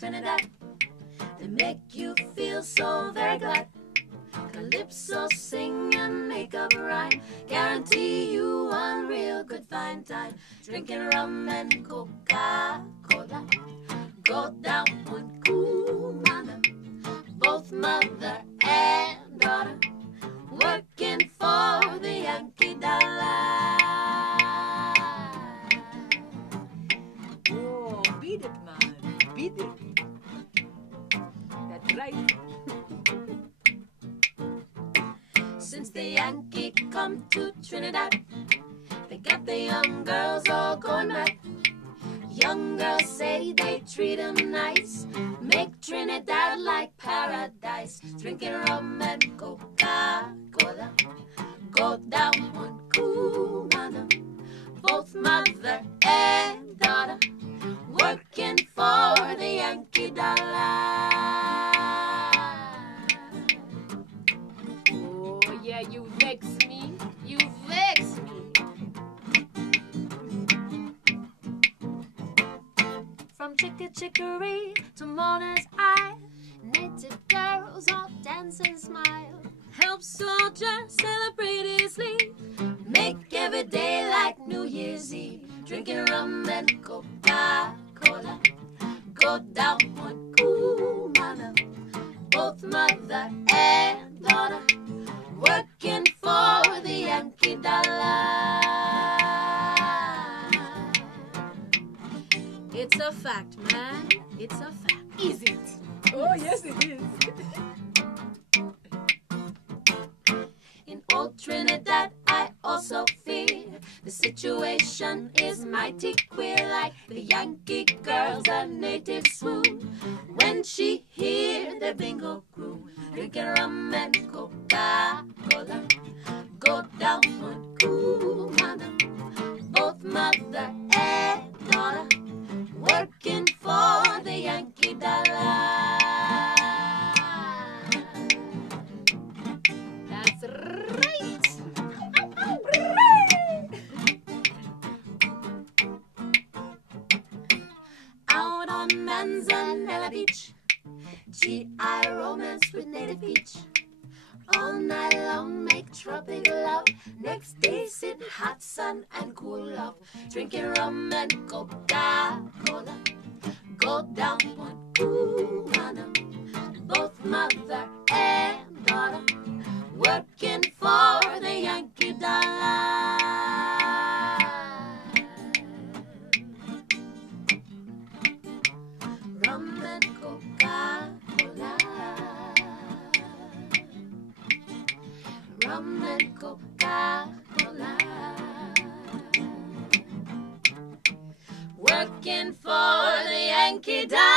Trinidad. They make you feel so very glad. Calypso sing and make up rhyme, guarantee you one real good fine time. Drinking rum and Coca-Cola, go down one Cumana, both mother and daughter, working for the Yankee dollar. Oh, beat it, man, beat it. That's right. Since the Yankee come to Trinidad, they got the young girls all going mad. Young girls say they treat them nice, make Trinidad like paradise. Drinking rum and Coca-Cola, go down one Cumana, both mother and daughter, working for the Yankee dollar. Yeah, you vex me. You vex me. From Chicory to Mona's Eye, native girls all dance and smile. Help soldier celebrate his leave, make every day like New Year's Eve. Drinking rum and Coca-Cola, go down one Cumana, both mother and daughter, working for the Yankee dollar. It's a fact, man. It's a fact. Is it? Oh, yes, it is. In old Trinidad, I also fear the situation is mighty queer. Like the Yankee girls, a native swoon when she hear the bingo crew drinking rum and Coca-Cola, go down one Cumana, both mother and daughter, working for the Yankee dollar. That's right. Out on Manzanella Beach, GI romance with native peach. All night long make tropic love, next day sit hot sun and cool off. Drinking rum and Coca-Cola, go down one Cumana, both mother and daughter, working for the Yankee dollar. Rum and Coca-Cola, rum and Coca-Cola, working for the Yankee dollar.